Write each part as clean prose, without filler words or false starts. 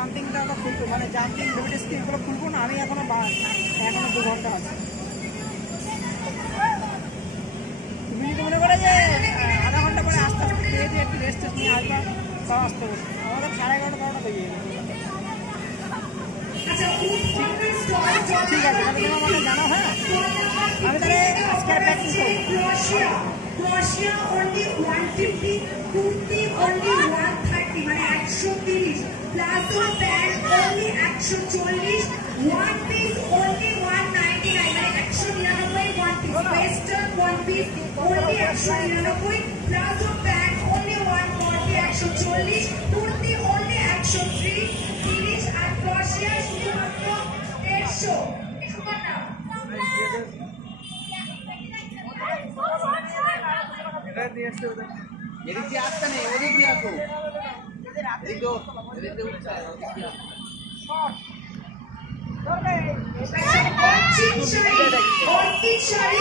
জাম্পিংটা খুলবো, মানে jumping baby স্কিনগুলো খুলবো না আমি এখনো 2 ঘন্টা আছে। তুমি যদি মনে করে যে আধা ঘন্টা পরে আস্তে আস্তে খেয়ে দিয়ে একটু রেস্ট নিয়ে আসবা, তাও আসতে পারবো। আমাদের 11:30-12টা বেজে যাবে। ঠিক আছে, তাহলে তুমি আমাকে জানাও। হ্যাঁ, আমি তাহলে আজকে প্র্যাকটিস করবো। ক্রোশিয়া only 150, কুর্তি only 130 মানে 130, palazzo pant only 140, one piece only 199 মানে 199 one piece, western one piece only 199, palazzo pant only 140 140, kurti only 130 আর ক্রোশিয়া শুধুমাত্র 150। এদিক দিয়ে আসতে নেই, ওদিক দিয়ে আসো। এদিক দিয়ে উঠছে, ওদিক দিয়ে আসো। অর্কিড শাড়ি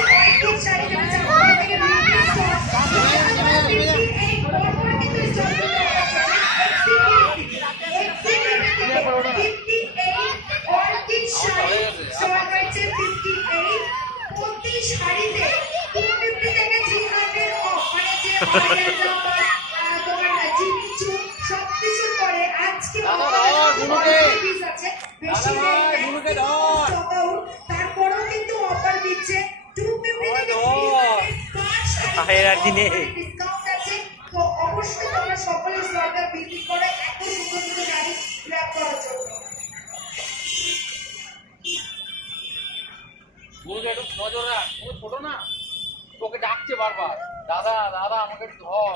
শাড়িতে 250 থেকে 300 অফ, মানে যে তোমার জিনিসু সবকিছুর পরে আজকে তারপরেও কিন্তু অফার দিচ্ছে 250 ডিসকাউন্ট আছে। তো অবশ্যই তোমরা সকলে স্লটটা বিক্রি করে এত সুন্দর সুন্দর গাড়ি গ্র্যাব করার জন্য। একটু নজর রাখ, ছোট না, তোকে ডাকছে বারবার, দাদা দাদা আমাকে ধর।